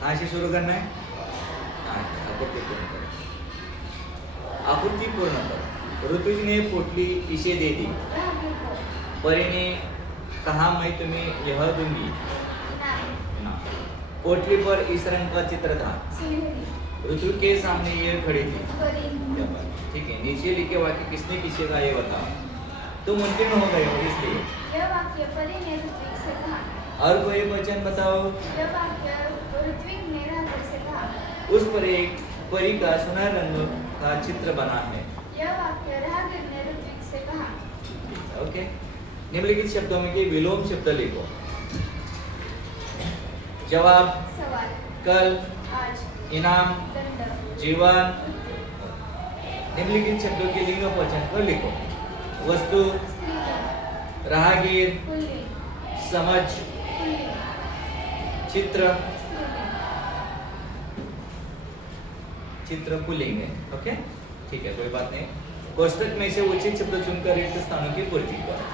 कहाँ से शुरू करना है? हाँ, आकृती पूर्ण करो। आकृती पूर्ण करो। ऋतुज ने पोटली इसे दे दी। परी ने कहा मैं तुम्हें यह दूंगी। ना। पोटली पर इस रंग का चित्र था। ऋतु के सामने ये खड़ी थी। ठीक है, नीचे लिखे वाक्य किसने किसे कहा ये बताओ। तुम उत्तीर्ण हो गए हो इसलिए। यह वाक्य परी ने ऋत्विक से कहा। और कोई वचन बताओ। यह वाक्य ऋत्विक ने राघव से कहा। उस पर एक परी का सुनहरे रंग का चित्र बना है। यह वाक्य राघव ने ऋत्विक से कहा। ओके, निम्नलिखित शब्दों में के विलोम शब्द लिखो। जवाब, सवाल, कल, आज, इनाम, दंड, जीवन। निम्नलिखित शब्दों के लिंग वचन को लिखो। वस्तु, स्त्रीलिंग, राहगीर, पुल्लिंग, समझ, पुल्लिंग, चित्र। स्त्रीलिंग। चित्र पुल्लिंग है। ओके, ठीक है, कोई बात नहीं। कोष्टक में से उचित शब्द चुनकर रिक्त स्थानों की पूर्ति करो।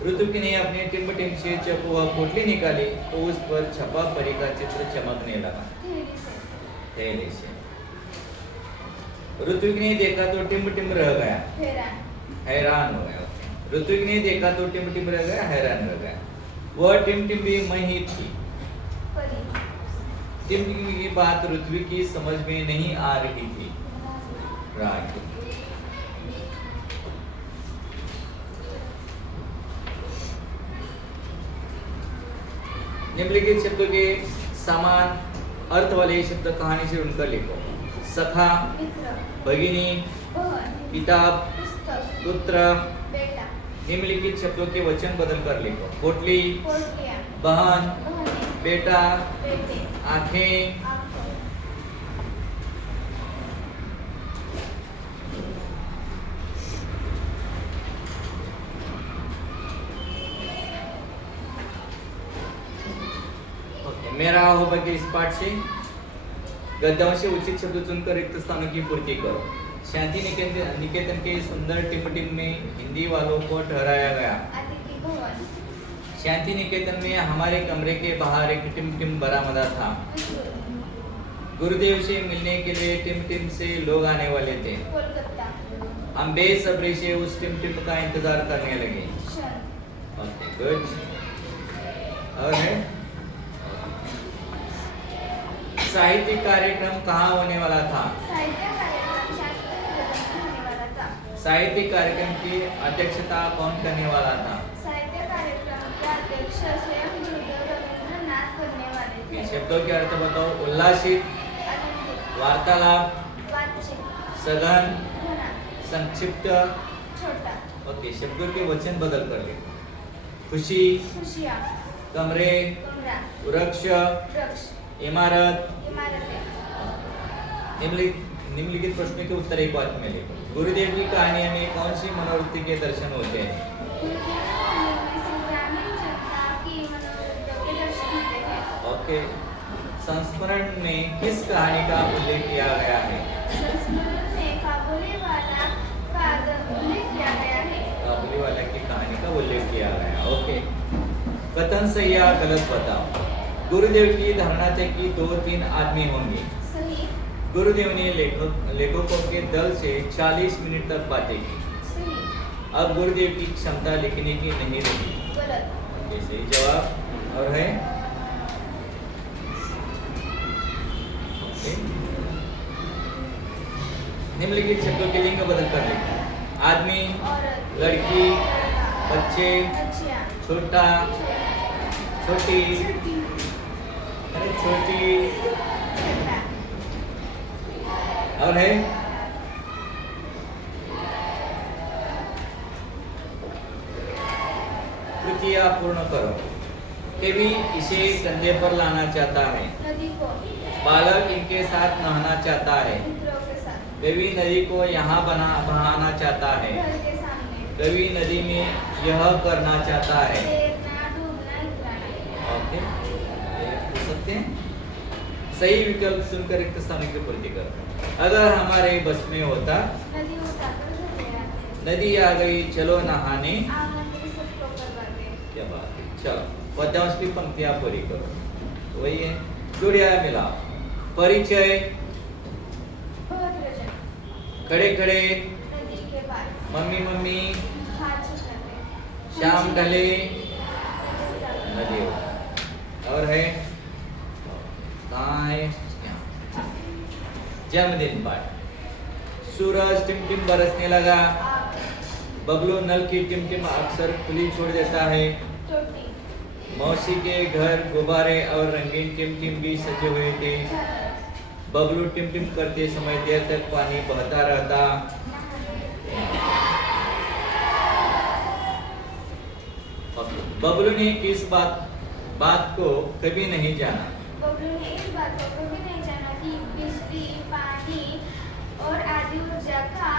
ऋतु ने अपने टिम्ब टिम से जब वह पोटली निकाली तो उस पर छपा परी का चित्र चमकने लगा। थैली से। ऋतु ने देखा तो टिम्ब टिम रह गया, हैरान हो गया। ऋतु ने देखा तो टिम टिम रह गया, हैरान रह गया। वह टिम टिम भी मैं ही थी। टिम टिम की बात ऋतु की समझ में नहीं आ रही थी। राइट। निम्नलिखित शब्दों के समान अर्थ वाले शब्द कहानी से उनकर लिखो। सखा, भगिनी, किताब, पुत्र। निम्नलिखित शब्दों के वचन बदल कर लिखो। पोटली, बहन, बेटा, आंखें। मेरा अहोभाग्य इस पाठ से गद्यों से उचित शब्द चुनकर रिक्त स्थानों की पूर्ति करो। शांति निकेतन के सुंदर टिम में हिंदी वालों को ठहराया गया। शांति निकेतन में हमारे कमरे के बाहर एक टिम बरामदा था। गुरुदेव से मिलने के लिए टिम से लोग आने वाले थे। हम बेसब्री से उस टिम का इंतजार करने लगे। Okay, good. और है साहित्यिक कार्यक्रम कहाँ होने वाला था? साहित्यिक कार्यक्रम की अध्यक्षता कौन करने वाला था? साहित्य कार्यक्रम के अध्यक्ष स्वयं गुरुदेव रवींद्रनाथ करने वाले थे। शब्दों के अर्थ बताओ। उल्लासित, वार्तालाप, सघन, संक्षिप्त, छोटा। ओके, शब्दों के वचन बदल कर ले। खुशी, खुशियाँ, कमरे, कमरा, वृक्ष, वृक्ष, इमारत। इमारतें। निम्नलिखित प्रश्नों के उत्तर एक वाक्य में लिखो। गुरुदेव की कहानी में कौन सी मनोवृत्ति के दर्शन होते हैं? ग्रामीण जनता की मनोवृत्तियों के दर्शन होते हैं। ओके, संस्मरण में किस कहानी का उल्लेख किया गया है? संस्मरण में काबुलीवाला का उल्लेख किया गया है। काबुलीवाला की कहानी का उल्लेख किया गया। ओके, कथन सही या गलत बताओ। गुरुदेव की धारणा थी कि 2-3 आदमी होंगे। सही। गुरुदेव ने लेखकों के दल से 40 मिनट तक बातें की। सही। अब गुरुदेव की क्षमता लिखने की नहीं रही। गलत। ये सही जवाब। और है निम्नलिखित शब्दों के लिंग बदल कर लिखो। आदमी, औरत, लड़की, बच्चे, बच्चियाँ, छोटा, छोटी, अरे छोटी। छोटा। और है कृतियां पूर्ण करो। कभी इसे कंधे पर लाना चाहता है। नदी को। बालक इनके साथ नहाना चाहता है। मित्रों के साथ। कभी नदी को यहाँ बहाना चाहता है। घर के सामने। कभी नदी में यह करना चाहता है। तैरना, डूबना, इतराना। ओके, ये पूछ सकते हैं। सही विकल्प चुनकर रिक्त स्थान की पूर्ति करो। अगर हमारे बस में होता। नदी उठाकर घर ले आते। नदी आ गई, चलो नहाने। आंगन में सबको करवाते। क्या बात है। चलो, पद्यांश की पंक्तियां पूरी करो। वही है। जोड़िया मिला। परिचय, बहुत रजन, खड़े खड़े, नदी के पार, मम्मी मम्मी, हाथ झुकाते, शाम ढले, नदी। और है कहाँ है? जन्मदिन पाठ। सूरज टिमटिम बरसने लगा। आग, बबलू नल की टिमटिम अक्सर खुली छोड़ देता है। टोटी, मौसी के घर गुब्बारे और रंगीन टिमटिम भी सजे हुए थे। झालर, बबलू टिमटिम करते समय देर तक पानी बहता रहता। बबलू ने किस बात को कभी नहीं जाना। बबलू ने इस बात को कभी नहीं जाना कि बिजली, पानी और आदि ऊर्जा का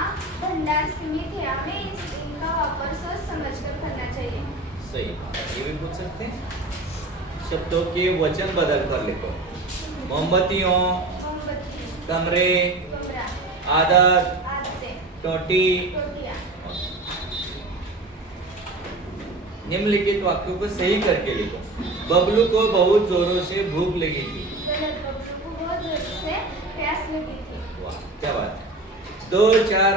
भंडार सीमित है। हमें इनका वापर सोच समझकर करना चाहिए। सही, ये भी पूछ सकते हैं। शब्दों के वचन बदल कर लिखो। मोमबत्तियों, मोमबत्ती, कमरे, कमरा, आदत, आदतें, टोटी। टोटियाँ। निम्नलिखित वाक्यों को सही करके लिखो। बबलू को बहुत जोरों से भूख लगी थी। गलत, बबलू को बहुत जोर से प्यास लगी थी। वाह, क्या बात है। 2-4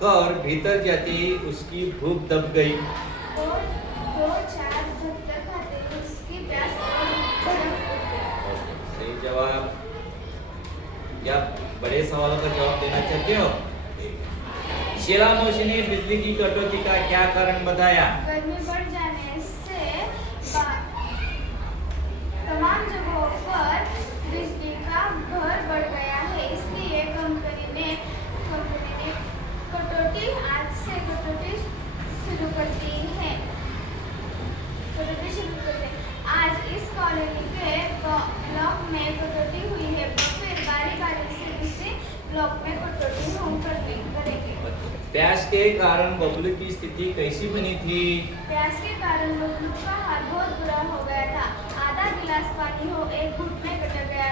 कर भीतर जाती उसकी भूख दब गई। और 2-4 भक्तर खाते उसकी प्यास और भड़क उठी। ओके, सही जवाब। क्या बड़े सवालों का जवाब देना चाहते हो? शीला मौसी ने बिजली की कटौती का क्या कारण बताया? गर्मी बढ़ जाने से तमाम जगहों पर बिजली का भर बढ़ गया है, इसलिए कंपनी ने कटौती आज से कटौती शुरू कर दी है। आज इस कॉलोनी के ब्लॉक में कटौती हुई है, फिर बारी बारी से दूसरे ब्लॉक में कटौती हम करेंगे। प्यास के कारण बबलू की स्थिति कैसी बनी थी? प्यास के कारण बबलू का हाल बहुत बुरा हो गया था। आधा गिलास पानी हो एक घुट में गटक गया।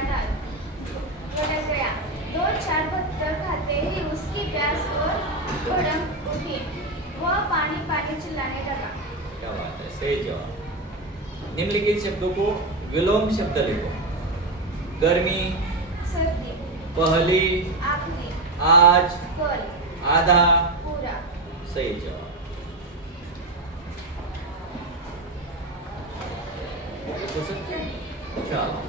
2-4 भक्तर खाते ही उसकी प्यास और भड़क उठी। वह पानी पानी चिल्लाने लगा। क्या बात है, सही जवाब। निम्नलिखित शब्दों को विलोम शब्द लिखो। गर्मी, सर्दी, पहली, आखिरी, आज, कल, आधा। पूरा। सही जवाब। हो सकते हैं? चलो।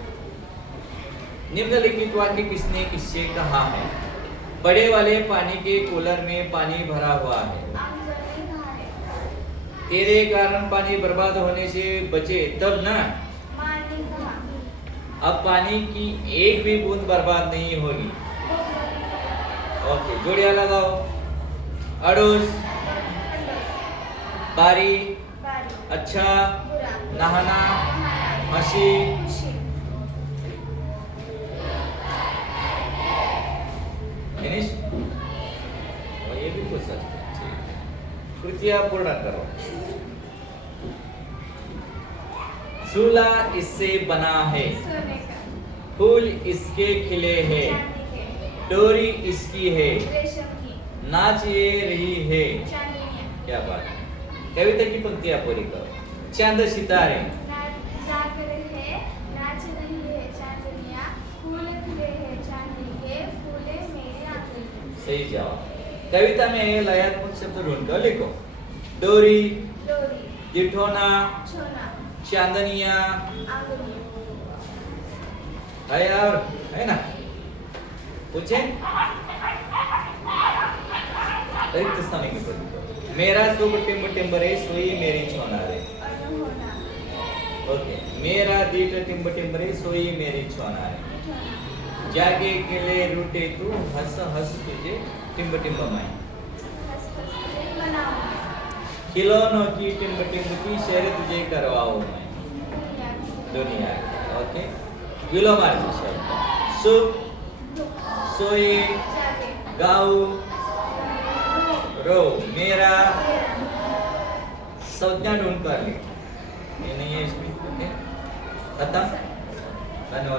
निम्नलिखित वाक्य किसने किससे कहा है? बड़े वाले पानी के कूलर में पानी भरा हुआ है। आमजन ने कहा है। तेरे कारण पानी बर्बाद होने से बचे तब ना। माँ ने कहा। अब पानी की एक भी बूंद बर्बाद नहीं होगी। बबलू ने कहा। ओके, जोड़िया लगाओ। अड़ोस, खंडोस, बारी, बारी, अच्छा, बुरा, नहाना, नहाना, हंसी। खुशी। फिनिश? और ये भी पूछ सकते हैं। ठीक। कृतियां पूर्ण करो। चूल्हा इससे बना है। सोने का, फूल इसके खिले हैं। चांदी के, डोरी इसकी है। रेशम की, नाच ये रही है। चांदनियाँ, क्या बात है। कविता की पंक्तियां पूरी करो। चांद सितारे, जाग रहे, नाच रही है चांदनियाँ, फूल खिले हैं चांदी के, फूले मेरे आंगन में। सही जवाब। कविता में लयात्मक शब्द ढूंढकर लिखो। डोरी, डोरी, दिठौना, छोना, चांदनिया। आंगनिया। है यार, है ना? पूछे? रिक्त स्थान की पूरी करो। मेरा सुख टिम्ब टिम्बरे सोई मेरी छोनारे। अनहोना, ओके, मेरा दीट टिम्ब टिम्बरे सोई मेरी छोनारे। छोना, जागे किले रूटे तू हंस हंस तुझे टिम्ब टिम्ब माई। हंस हंस तुझे बनाऊंगी, खिलौनों की टिम्ब टिम्ब की शेर तुझे करवाऊं मैं। दुनिया की, दुनिया की। ओके, विलोमार्थ शब्द। सुख, दुख, सोए, जागे, गाऊ, रो। मेरा मेरा, संज्ञा ढूंढ कर ली। ये नहीं है इसमें। ओके, खत्म। धन्यवाद।